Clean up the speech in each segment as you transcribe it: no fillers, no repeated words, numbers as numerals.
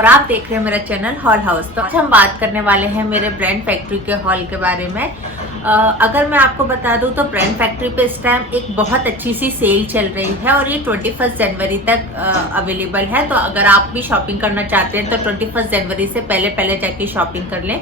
और आप देख रहे हैं मेरा चैनल हॉल हाउस। तो आज हम बात करने वाले हैं मेरे ब्रांड फैक्ट्री के हॉल के बारे में। अगर मैं आपको बता दूं तो ब्रांड फैक्ट्री पे इस टाइम एक बहुत अच्छी सी सेल चल रही है और ये 21 जनवरी तक अवेलेबल है। तो अगर आप भी शॉपिंग करना चाहते हैं तो 21 जनवरी से पहले जाके शॉपिंग कर लें।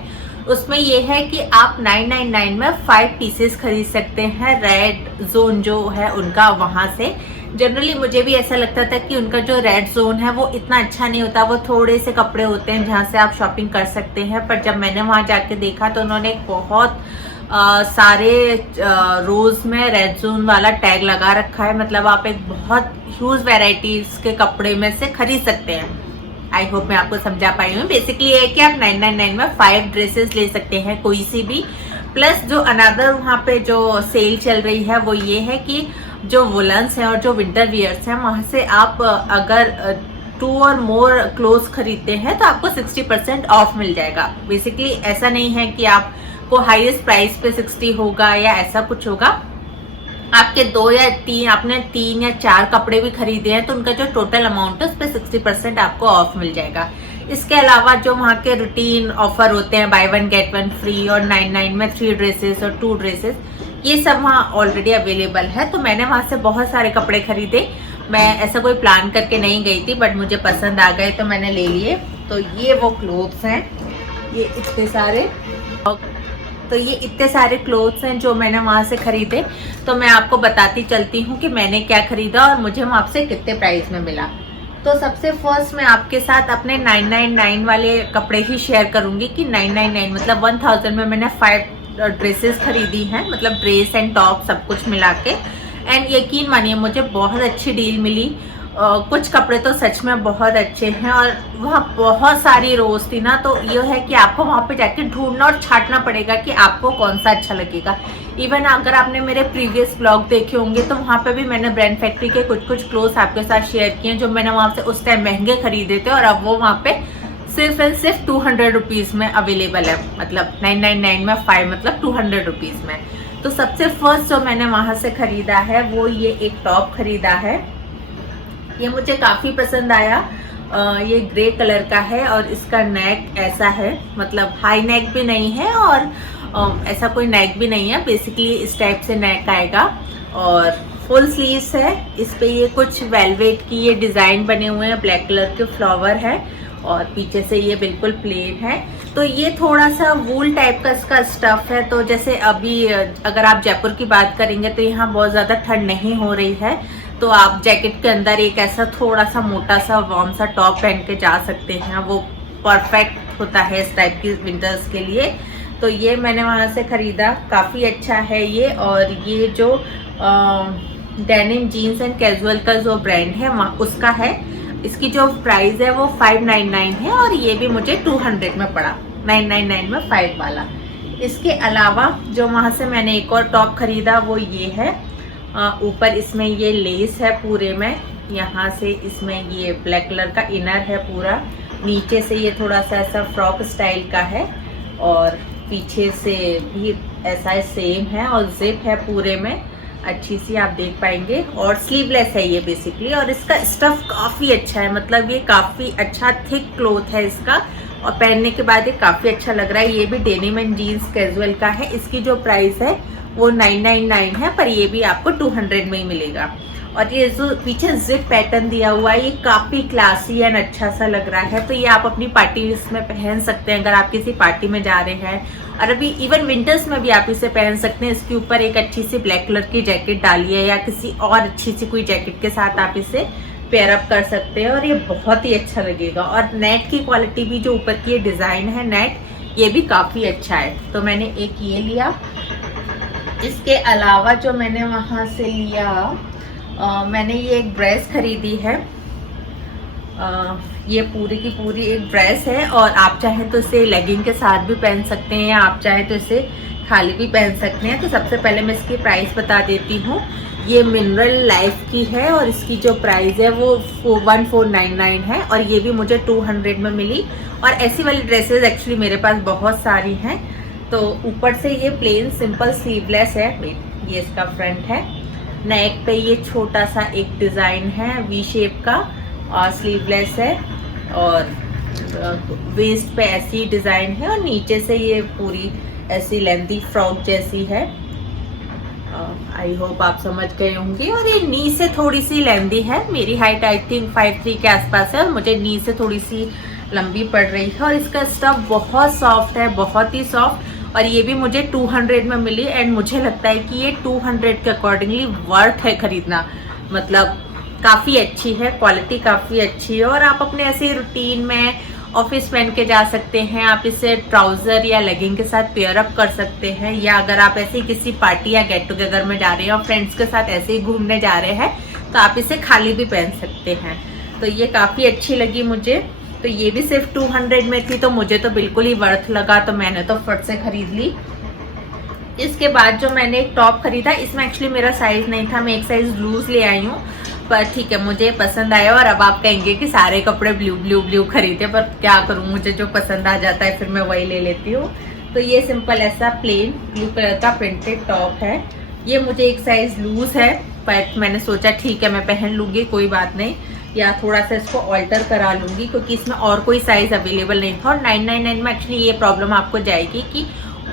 उसमें ये है कि आप 999 में 5 पीसेस खरीद सकते हैं रेड जोन जो है उनका। वहां से जनरली मुझे भी ऐसा लगता था कि उनका जो रेड जोन है वो इतना अच्छा नहीं होता, वो थोड़े से कपड़े होते हैं जहां से आप शॉपिंग कर सकते हैं। पर जब मैंने वहां जाके देखा तो उन्होंने बहुत सारे रोज में रेड जोन वाला टैग लगा रखा है। मतलब आप एक बहुत ह्यूज वैरायटीज के कपड़े में से खरीद सकते हैं। आई होप मैं आपको समझा पाई हूँ। बेसिकली ये है कि आप 999 में 5 ड्रेसेस ले सकते हैं कोई सी भी। प्लस जो अनदर वहाँ पे जो सेल चल रही है वो ये है कि जो वुलन्स हैं और जो विंटर वियर्स हैं वहां से आप अगर 2 और मोर क्लोथ खरीदते हैं तो आपको 60% ऑफ मिल जाएगा। बेसिकली ऐसा नहीं है कि आपको हाईएस्ट प्राइस पे 60 होगा या ऐसा कुछ होगा। आपके 2 या 3 आपने 3 या 4 कपड़े भी खरीदे हैं तो उनका जो टोटल अमाउंट है उस पर 60% आपको ऑफ मिल जाएगा। इसके अलावा जो वहाँ के रूटीन ऑफर होते हैं बाय 1 गेट 1 फ्री और 99 में 3 ड्रेसेस और 2 ड्रेसेस, ये सब वहाँ ऑलरेडी अवेलेबल है। तो मैंने वहाँ से बहुत सारे कपड़े खरीदे। मैं ऐसा कोई प्लान करके नहीं गई थी बट मुझे पसंद आ गए तो मैंने ले लिए। तो ये वो क्लोथ्स हैं, ये इतने सारे क्लोथ्स हैं जो मैंने वहाँ से खरीदे। तो मैं आपको बताती चलती हूँ कि मैंने क्या खरीदा और मुझे वहाँ से कितने प्राइस में मिला। तो सबसे फर्स्ट मैं आपके साथ अपने 999 वाले कपड़े ही शेयर करूंगी कि 999 मतलब 1000 में मैंने 5 ड्रेसेस खरीदी हैं, मतलब ड्रेस एंड टॉप सब कुछ मिला के। एंड यकीन मानिए मुझे बहुत अच्छी डील मिली। कुछ कपड़े तो सच में बहुत अच्छे हैं और वहाँ बहुत सारी रोज थी ना, तो ये है कि आपको वहाँ पे जाके ढूंढना और छांटना पड़ेगा कि आपको कौन सा अच्छा लगेगा। इवन अगर आपने मेरे प्रीवियस ब्लॉग देखे होंगे तो वहाँ पे भी मैंने ब्रांड फैक्ट्री के कुछ क्लोथ्स आपके साथ शेयर किए जो मैंने वहाँ से उस टाइम महंगे खरीदे थे और अब वो वहाँ पे सिर्फ एंड सिर्फ 200 रुपीज में अवेलेबल है। मतलब 999 में 5 मतलब 200 रुपीज में। तो सबसे फर्स्ट जो मैंने वहां से खरीदा है वो ये एक टॉप खरीदा है। ये मुझे काफी पसंद आया। ये ग्रे कलर का है और इसका नेक ऐसा है, मतलब हाई नेक भी नहीं है और ऐसा कोई नेक भी नहीं है। बेसिकली इस टाइप से नेक आएगा और फुल स्लीव्स है। इस पे ये कुछ वेलवेट की ये डिजाइन बने हुए हैं, ब्लैक कलर के फ्लावर है और पीछे से ये बिल्कुल प्लेन है। तो ये थोड़ा सा वूल टाइप का इसका स्टफ है। तो जैसे अभी अगर आप जयपुर की बात करेंगे तो यहाँ बहुत ज्यादा ठंड नहीं हो रही है, तो आप जैकेट के अंदर एक ऐसा थोड़ा सा मोटा सा वार्म सा टॉप पहन के जा सकते हैं। वो परफेक्ट होता है इस टाइप की विंटर्स के लिए। तो ये मैंने वहां से खरीदा, काफी अच्छा है ये। और ये जो डेनिम जीन्स एंड कैजुअल का जो ब्रांड है उसका है। इसकी जो प्राइस है वो 599 है और ये भी मुझे 200 में पड़ा, 999 में 5 वाला। इसके अलावा जो वहां से मैंने एक और टॉप खरीदा वो ये है। ऊपर इसमें ये लेस है पूरे में, यहाँ से इसमें ये ब्लैक कलर का इनर है पूरा, नीचे से ये थोड़ा सा ऐसा फ्रॉक स्टाइल का है और पीछे से भी ऐसा सेम है और जिप है पूरे में अच्छी सी, आप देख पाएंगे। और स्लीवलेस है ये बेसिकली और इसका स्टफ काफी अच्छा है, मतलब ये काफी अच्छा थिक क्लोथ है इसका और पहनने के बाद ये काफी अच्छा लग रहा है। ये भी डेनिम एंड जीन्स कैजुअल का है। इसकी जो प्राइस है वो 999 है पर ये भी आपको 200 में ही मिलेगा। और ये जो पीछे जिप पैटर्न दिया हुआ है ये काफी क्लासी एंड अच्छा सा लग रहा है। तो ये आप अपनी पार्टी में पहन सकते हैं अगर आप किसी पार्टी में जा रहे हैं। और अभी इवन विंटर्स में भी आप इसे पहन सकते हैं। इसके ऊपर एक अच्छी सी ब्लैक कलर की जैकेट डालिए या किसी और अच्छी सी कोई जैकेट के साथ आप इसे पेयर अप कर सकते हैं और ये बहुत ही अच्छा लगेगा। और नेट की क्वालिटी भी, जो ऊपर की डिजाइन है नेट, ये भी काफी अच्छा है। तो मैंने एक ये लिया। इसके अलावा जो मैंने वहां से लिया मैंने ये एक ड्रेस खरीदी है। ये पूरी की पूरी एक ड्रेस है और आप चाहें तो इसे लेगिंग के साथ भी पहन सकते हैं या आप चाहें तो इसे खाली भी पहन सकते हैं। तो सबसे पहले मैं इसकी प्राइस बता देती हूँ। ये मिनरल लाइफ की है और इसकी जो प्राइस है वो 1499 है और ये भी मुझे 200 में मिली। और ऐसी वाली ड्रेसेस एक्चुअली मेरे पास बहुत सारी हैं। तो ऊपर से ये प्लेन सिंपल स्लीवलेस है, ये इसका फ्रंट है। नेक पे ये छोटा सा एक डिजाइन है वी शेप का और स्लीवलेस है और वेस्ट पे ऐसी डिज़ाइन है और नीचे से ये पूरी ऐसी लेंथी फ्रॉक जैसी है। आई होप आप समझ गए होंगे। और ये नी से थोड़ी सी लेंथी है, मेरी हाइट आई थिंक 5'3" के आसपास है और मुझे नी से थोड़ी सी लंबी पड़ रही है। और इसका स्टफ बहुत सॉफ्ट है, बहुत ही सॉफ्ट। और ये भी मुझे 200 में मिली एंड मुझे लगता है कि ये 200 के अकॉर्डिंगली वर्थ है खरीदना। मतलब काफ़ी अच्छी है, क्वालिटी काफ़ी अच्छी है और आप अपने ऐसे रूटीन में ऑफिस पहन के जा सकते हैं। आप इसे ट्राउज़र या लेगिंग के साथ पेयर अप कर सकते हैं, या अगर आप ऐसे किसी पार्टी या गेट टुगेदर में जा रहे हैं और फ्रेंड्स के साथ ऐसे ही घूमने जा रहे हैं तो आप इसे खाली भी पहन सकते हैं। तो ये काफ़ी अच्छी लगी मुझे। तो ये भी सिर्फ 200 में थी तो मुझे तो बिल्कुल ही वर्थ लगा, तो मैंने तो फट से खरीद ली। इसके बाद जो मैंने एक टॉप खरीदा, इसमें एक्चुअली मेरा साइज़ नहीं था, मैं एक साइज़ लूज़ ले आई हूँ, पर ठीक है मुझे पसंद आया। और अब आप कहेंगे कि सारे कपड़े ब्लू ब्लू ब्लू खरीदे, पर क्या करूँ, मुझे जो पसंद आ जाता है फिर मैं वही ले लेती हूँ। तो ये सिंपल ऐसा प्लेन ब्लू कलर का प्रिंटेड टॉप है। ये मुझे एक साइज़ लूज़ है, पर मैंने सोचा ठीक है मैं पहन लूँगी, कोई बात नहीं, या थोड़ा सा इसको ऑल्टर करा लूँगी क्योंकि इसमें और कोई साइज़ अवेलेबल नहीं था। और 999 में एक्चुअली ये प्रॉब्लम आपको जाएगी कि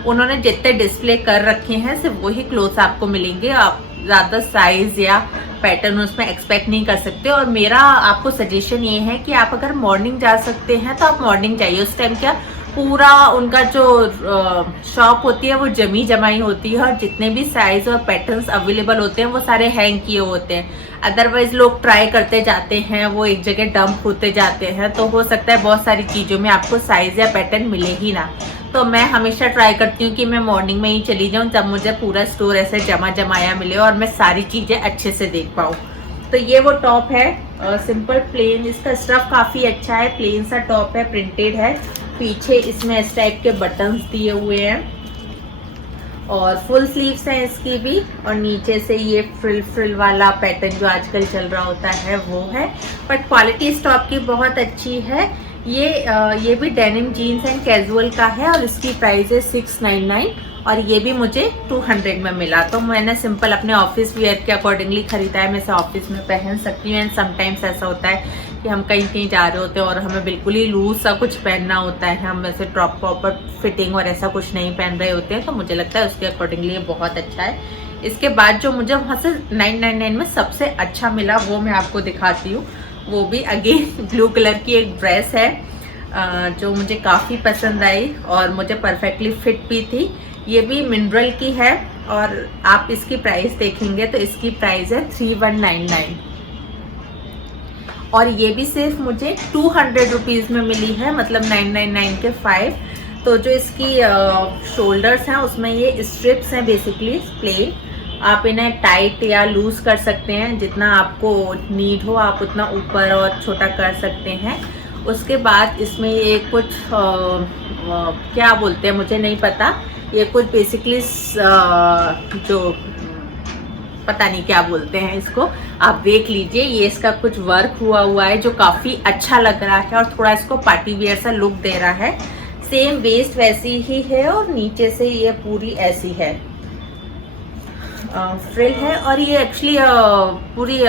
उन्होंने जितने डिस्प्ले कर रखे हैं सिर्फ वही क्लोथ्स आपको मिलेंगे, आप ज़्यादा साइज़ या पैटर्न उसमें एक्सपेक्ट नहीं कर सकते। और मेरा आपको सजेशन ये है कि आप अगर मॉर्निंग जा सकते हैं तो आप मॉर्निंग जाइए। उस टाइम क्या पूरा उनका जो शॉप होती है वो जमी जमाई होती है और जितने भी साइज़ और पैटर्न्स अवेलेबल होते हैं वो सारे हैंग किए होते हैं। अदरवाइज लोग ट्राई करते जाते हैं, वो एक जगह डंप होते जाते हैं, तो हो सकता है बहुत सारी चीज़ों में आपको साइज़ या पैटर्न मिले ही ना। तो मैं हमेशा ट्राई करती हूँ कि मैं मॉर्निंग में ही चली जाऊँ जब मुझे पूरा स्टोर ऐसे जमा जमाया मिले और मैं सारी चीज़ें अच्छे से देख पाऊँ। तो ये वो टॉप है, सिंपल प्लेन, इसका स्टफ काफ़ी अच्छा है, प्लेन सा टॉप है, प्रिंटेड है। पीछे इसमें इस टाइप के बटन्स दिए हुए हैं और फुल स्लीव्स हैं इसकी भी। और नीचे से ये फ्रिल फ्रिल वाला पैटर्न जो आजकल चल रहा होता है वो है, बट क्वालिटी इस टॉप की बहुत अच्छी है। ये भी डेनिम जीन्स एंड कैजुअल का है और इसकी प्राइस है 699 और ये भी मुझे 200 में मिला। तो मैंने सिंपल अपने ऑफिस वियर के अकॉर्डिंगली खरीदा है, मैं इसे ऑफिस में पहन सकती हूँ। एंड समटाइम्स ऐसा होता है कि हम कहीं कहीं जा रहे होते हैं और हमें बिल्कुल ही लूज सा कुछ पहनना होता है, हम ऐसे प्रॉपर फिटिंग और ऐसा कुछ नहीं पहन रहे होते हैं, तो मुझे लगता है उसके अकॉर्डिंगली ये बहुत अच्छा है। इसके बाद जो मुझे वहाँ से 999 में सबसे अच्छा मिला वो मैं आपको दिखाती हूँ। वो भी अगेन ब्लू कलर की एक ड्रेस है जो मुझे काफ़ी पसंद आई और मुझे परफेक्टली फिट भी थी। ये भी मिनरल की है और आप इसकी प्राइस देखेंगे तो इसकी प्राइस है 3199 और ये भी सिर्फ मुझे 200 रुपीज़ में मिली है, मतलब 999 के 5। तो जो इसकी शोल्डर्स हैं उसमें ये स्ट्रिप्स हैं बेसिकली प्लेन, आप इन्हें टाइट या लूज कर सकते हैं, जितना आपको नीड हो आप उतना ऊपर और छोटा कर सकते हैं। उसके बाद इसमें ये कुछ क्या बोलते हैं मुझे नहीं पता, ये कुछ बेसिकली जो पता नहीं क्या बोलते हैं इसको, आप देख लीजिए। ये इसका कुछ वर्क हुआ है जो काफ़ी अच्छा लग रहा है और थोड़ा इसको पार्टी वेयर सा लुक दे रहा है। सेम वेस्ट वैसी ही है और नीचे से ये पूरी ऐसी है, फ्रिल है। और ये एक्चुअली पूरी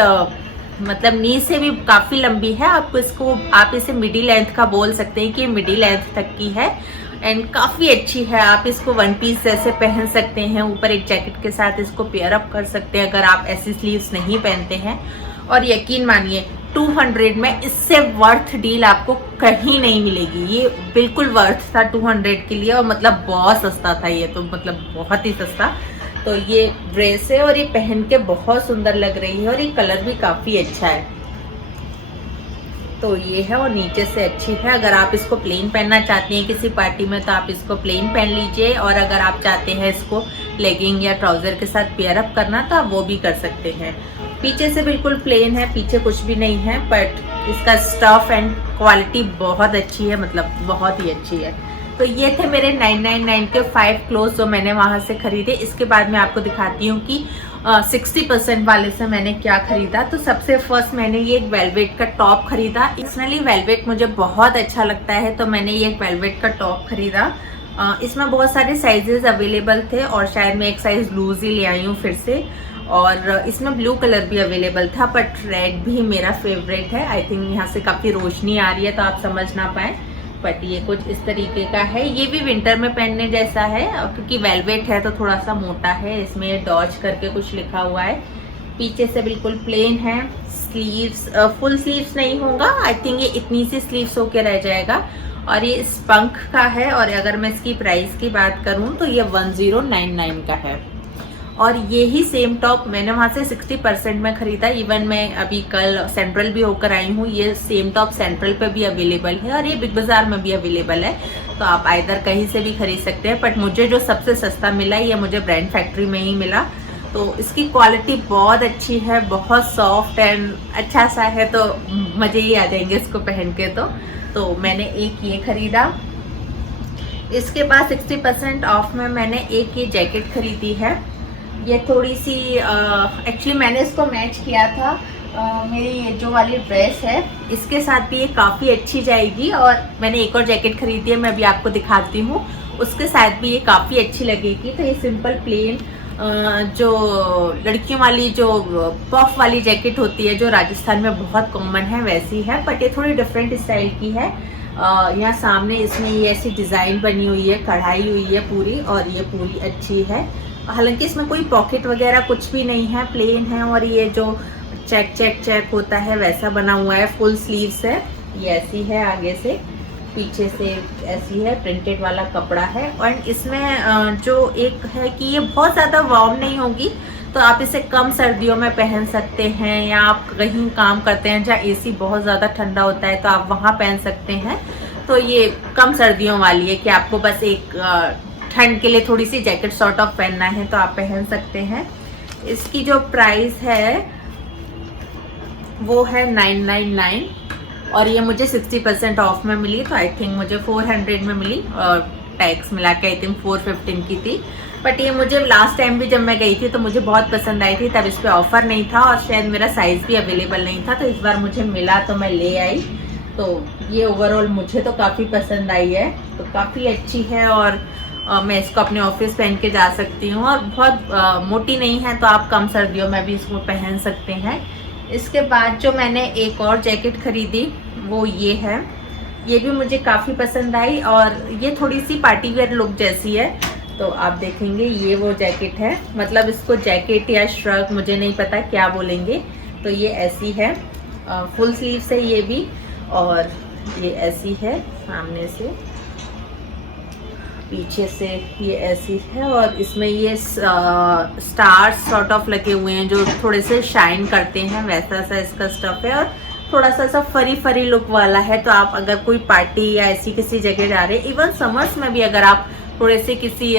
मतलब नी से भी काफ़ी लंबी है, आप इसे मिडी लेंथ का बोल सकते हैं कि मिडी लेंथ तक की है एंड काफ़ी अच्छी है। आप इसको वन पीस जैसे पहन सकते हैं, ऊपर एक जैकेट के साथ इसको पेयर अप कर सकते हैं अगर आप ऐसी स्लीव्स नहीं पहनते हैं। और यकीन मानिए 200 में इससे वर्थ डील आपको कहीं नहीं मिलेगी, ये बिल्कुल वर्थ था 200 के लिए और मतलब बहुत सस्ता था ये, तो मतलब बहुत ही सस्ता। तो ये ड्रेस है और ये पहन के बहुत सुंदर लग रही है और ये कलर भी काफ़ी अच्छा है। तो ये है और नीचे से अच्छी है। अगर आप इसको प्लेन पहनना चाहते हैं किसी पार्टी में तो आप इसको प्लेन पहन लीजिए, और अगर आप चाहते हैं इसको लेगिंग या ट्राउज़र के साथ पेयर अप करना तो आप वो भी कर सकते हैं। पीछे से बिल्कुल प्लेन है, पीछे कुछ भी नहीं है, बट इसका स्टफ एंड क्वालिटी बहुत अच्छी है, मतलब बहुत ही अच्छी है। तो ये थे मेरे 999 के 5 क्लोथ जो मैंने वहाँ से खरीदे। इसके बाद मैं आपको दिखाती हूँ कि 60% वाले से मैंने क्या खरीदा। तो सबसे फर्स्ट मैंने ये एक वेलवेट का टॉप खरीदा। पर्सनली वेलवेट मुझे बहुत अच्छा लगता है तो मैंने ये एक वेलवेट का टॉप खरीदा। इसमें बहुत सारे साइजेस अवेलेबल थे और शायद मैं एक साइज़ लूज ही ले आई हूँ फिर से, और इसमें ब्लू कलर भी अवेलेबल था, बट रेड भी मेरा फेवरेट है। आई थिंक यहाँ से काफ़ी रोशनी आ रही है तो आप समझ ना पाए, बट ये कुछ इस तरीके का है। ये भी विंटर में पहनने जैसा है क्योंकि वेलवेट है तो थोड़ा सा मोटा है। इसमें डॉज करके कुछ लिखा हुआ है। पीछे से बिल्कुल प्लेन है। स्लीव्स फुल स्लीव्स नहीं होगा, आई थिंक ये इतनी सी स्लीव्स होके रह जाएगा। और ये स्पंक का है। और अगर मैं इसकी प्राइस की बात करूं तो ये 1099 का है। और ये ही सेम टॉप मैंने वहाँ से 60% में खरीदा। इवन मैं अभी कल सेंट्रल भी होकर आई हूँ। ये सेम टॉप सेंट्रल पे भी अवेलेबल है और ये बिग बाजार में भी अवेलेबल है, तो आप आइदर कहीं से भी खरीद सकते हैं। बट मुझे जो सबसे सस्ता मिला ये मुझे ब्रांड फैक्ट्री में ही मिला। तो इसकी क्वालिटी बहुत अच्छी है, बहुत सॉफ्ट एंड अच्छा सा है, तो मज़े ही आ जाएंगे इसको पहन के। तो मैंने एक ये खरीदा। इसके बाद 60% ऑफ में मैंने एक ये जैकेट खरीदी है। ये थोड़ी सी एक्चुअली मैंने इसको मैच किया था मेरी ये जो वाली ड्रेस है इसके साथ भी ये काफ़ी अच्छी जाएगी। और मैंने एक और जैकेट खरीदी है, मैं अभी आपको दिखाती हूँ, उसके साथ भी ये काफ़ी अच्छी लगेगी। तो ये सिंपल प्लेन जो लड़कियों वाली जो पफ वाली जैकेट होती है जो राजस्थान में बहुत कॉमन है वैसी है, बट ये थोड़ी डिफरेंट स्टाइल की है। यहाँ सामने इसमें ये ऐसी डिज़ाइन बनी हुई है, कढ़ाई हुई है पूरी, और ये पूरी अच्छी है। हालांकि इसमें कोई पॉकेट वगैरह कुछ भी नहीं है, प्लेन है। और ये जो चेक चेक चेक होता है वैसा बना हुआ है। फुल स्लीव्स है, ये ऐसी है आगे से, पीछे से ऐसी है, प्रिंटेड वाला कपड़ा है। और इसमें जो एक है कि ये बहुत ज़्यादा वार्म नहीं होगी, तो आप इसे कम सर्दियों में पहन सकते हैं, या आप कहीं काम करते हैं जहाँ एसी बहुत ज़्यादा ठंडा होता है तो आप वहाँ पहन सकते हैं। तो ये कम सर्दियों वाली है कि आपको बस एक ठंड के लिए थोड़ी सी जैकेट सॉर्ट ऑफ पहनना है तो आप पहन सकते हैं। इसकी जो प्राइस है वो है 999 और ये मुझे 60% ऑफ में मिली, तो आई थिंक मुझे 400 में मिली और टैक्स मिला के आई थिंक 415 की थी। बट ये मुझे लास्ट टाइम भी जब मैं गई थी तो मुझे बहुत पसंद आई थी, तब इस पर ऑफर नहीं था और शायद मेरा साइज़ भी अवेलेबल नहीं था, तो इस बार मुझे मिला तो मैं ले आई। तो ये ओवरऑल मुझे तो काफ़ी पसंद आई है, तो काफ़ी अच्छी है और मैं इसको अपने ऑफिस पहन के जा सकती हूँ। और बहुत मोटी नहीं है तो आप कम सर्दियों में भी इसको पहन सकते हैं। इसके बाद जो मैंने एक और जैकेट खरीदी वो ये है, ये भी मुझे काफ़ी पसंद आई और ये थोड़ी सी पार्टी वेयर लुक जैसी है। तो आप देखेंगे ये वो जैकेट है, मतलब इसको जैकेट या श्रग मुझे नहीं पता क्या बोलेंगे। तो ये ऐसी है, फुल स्लीव से ये भी, और ये ऐसी है सामने से, पीछे से ये ऐसी है। और इसमें ये स्टार्स सॉर्ट ऑफ लगे हुए हैं जो थोड़े से शाइन करते हैं, वैसा सा इसका स्टफ है और थोड़ा सा सब फरी फरी लुक वाला है। तो आप अगर कोई पार्टी या ऐसी किसी जगह जा रहे हैं, इवन समर्स में भी अगर आप थोड़े से किसी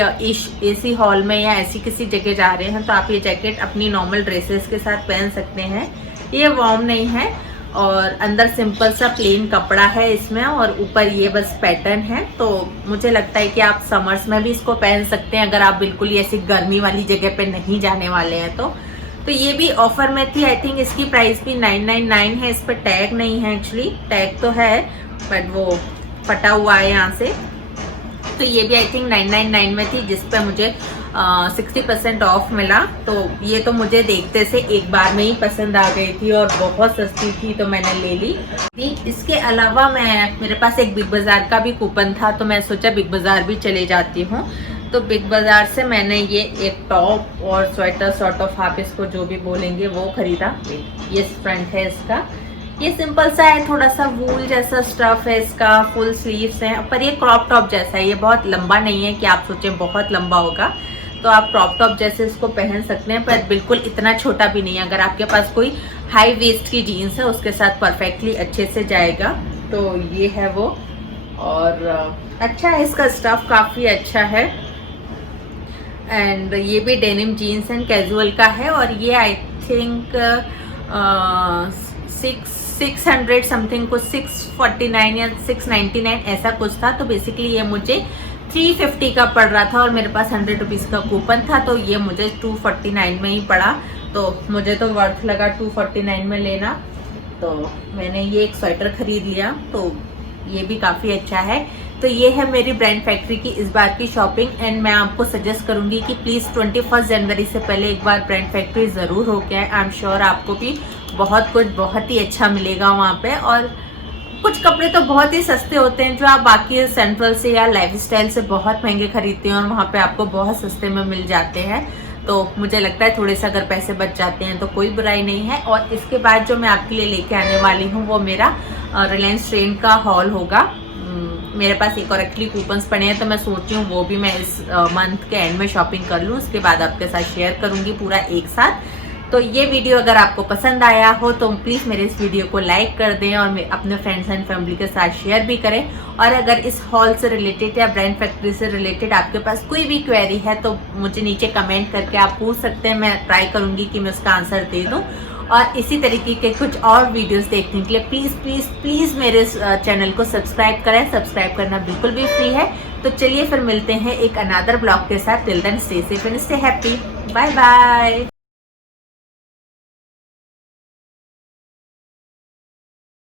एसी हॉल में या ऐसी किसी जगह जा रहे हैं तो आप ये जैकेट अपनी नॉर्मल ड्रेसेस के साथ पहन सकते हैं। ये वार्म नहीं है और अंदर सिंपल सा प्लेन कपड़ा है इसमें और ऊपर ये बस पैटर्न है। तो मुझे लगता है कि आप समर्स में भी इसको पहन सकते हैं अगर आप बिल्कुल ही ऐसी गर्मी वाली जगह पे नहीं जाने वाले हैं तो ये भी ऑफर में थी। आई थिंक इसकी प्राइस भी 999 है। इस पर टैग नहीं है, एक्चुअली टैग तो है बट वो फटा हुआ है यहाँ से। तो ये भी आई थिंक 999 में थी, जिस पे मुझे 60% ऑफ मिला। तो ये तो मुझे देखते से एक बार में ही पसंद आ गई थी और बहुत सस्ती थी तो मैंने ले ली। इसके अलावा मेरे पास एक बिग बाजार का भी कूपन था, तो मैं सोचा बिग बाजार भी चले जाती हूँ। तो बिग बाजार से मैंने ये एक टॉप और स्वेटर सॉर्ट ऑफ, आप इसको जो भी बोलेंगे, वो खरीदा। ये फ्रंट है इसका, ये सिंपल सा है, थोड़ा सा वूल जैसा स्टफ है इसका, फुल स्लीव्स हैं, पर ये क्रॉप टॉप जैसा है। ये बहुत लंबा नहीं है कि आप सोचें बहुत लंबा होगा, तो आप क्रॉप टॉप जैसे इसको पहन सकते हैं, पर बिल्कुल इतना छोटा भी नहीं है। अगर आपके पास कोई हाई वेस्ट की जीन्स है उसके साथ परफेक्टली अच्छे से जाएगा। तो ये है वो, और अच्छा है इसका स्टफ, काफ़ी अच्छा है। एंड ये भी डेनिम जीन्स एंड कैजुअल का है और ये आई थिंक 600 समथिंग कुछ, 649 या 699 ऐसा कुछ था। तो बेसिकली ये मुझे 350 का पड़ रहा था और मेरे पास 100 रुपीज़ का कूपन था, तो ये मुझे 249 में ही पड़ा। तो मुझे तो वर्थ लगा 249 में लेना। तो मैंने ये एक स्वेटर खरीद लिया, तो ये भी काफ़ी अच्छा है। तो ये है मेरी ब्रांड फैक्ट्री की इस बार की शॉपिंग। एंड मैं आपको सजेस्ट करूंगी कि प्लीज़ 21 जनवरी से पहले एक बार ब्रांड फैक्ट्री ज़रूर होके आए। आई एम श्योर आपको भी बहुत कुछ बहुत ही अच्छा मिलेगा वहाँ पे। और कुछ कपड़े तो बहुत ही सस्ते होते हैं जो आप बाकी सेंट्रल से या लाइफस्टाइल से बहुत महंगे खरीदते हैं और वहाँ पे आपको बहुत सस्ते में मिल जाते हैं। तो मुझे लगता है थोड़े से अगर पैसे बच जाते हैं तो कोई बुराई नहीं है। और इसके बाद जो मैं आपके लिए लेके आने वाली हूँ वो मेरा रिलायंस ट्रेंड का हॉल होगा। मेरे पास एक और एक्चुअली कूपन्स पड़े हैं तो मैं सोच रही हूँ वो भी मैं इस मंथ के एंड में शॉपिंग कर लूँ, उसके बाद आपके साथ शेयर करूँगी पूरा एक साथ। तो ये वीडियो अगर आपको पसंद आया हो तो प्लीज़ मेरे इस वीडियो को लाइक कर दें और अपने फ्रेंड्स एंड फैमिली के साथ शेयर भी करें। और अगर इस हॉल से रिलेटेड या ब्रांड फैक्ट्री से रिलेटेड आपके पास कोई भी क्वेरी है तो मुझे नीचे कमेंट करके आप पूछ सकते हैं, मैं ट्राई करूँगी कि मैं उसका आंसर दे दूँ। और इसी तरीके के कुछ और वीडियोस देखने के लिए प्लीज़ प्लीज़ प्लीज़ मेरे चैनल को सब्सक्राइब करें। सब्सक्राइब करना बिल्कुल भी फ्री है। तो चलिए फिर मिलते हैं एक अनदर ब्लॉग के साथ। Till then stay safe and stay happy. Bye bye.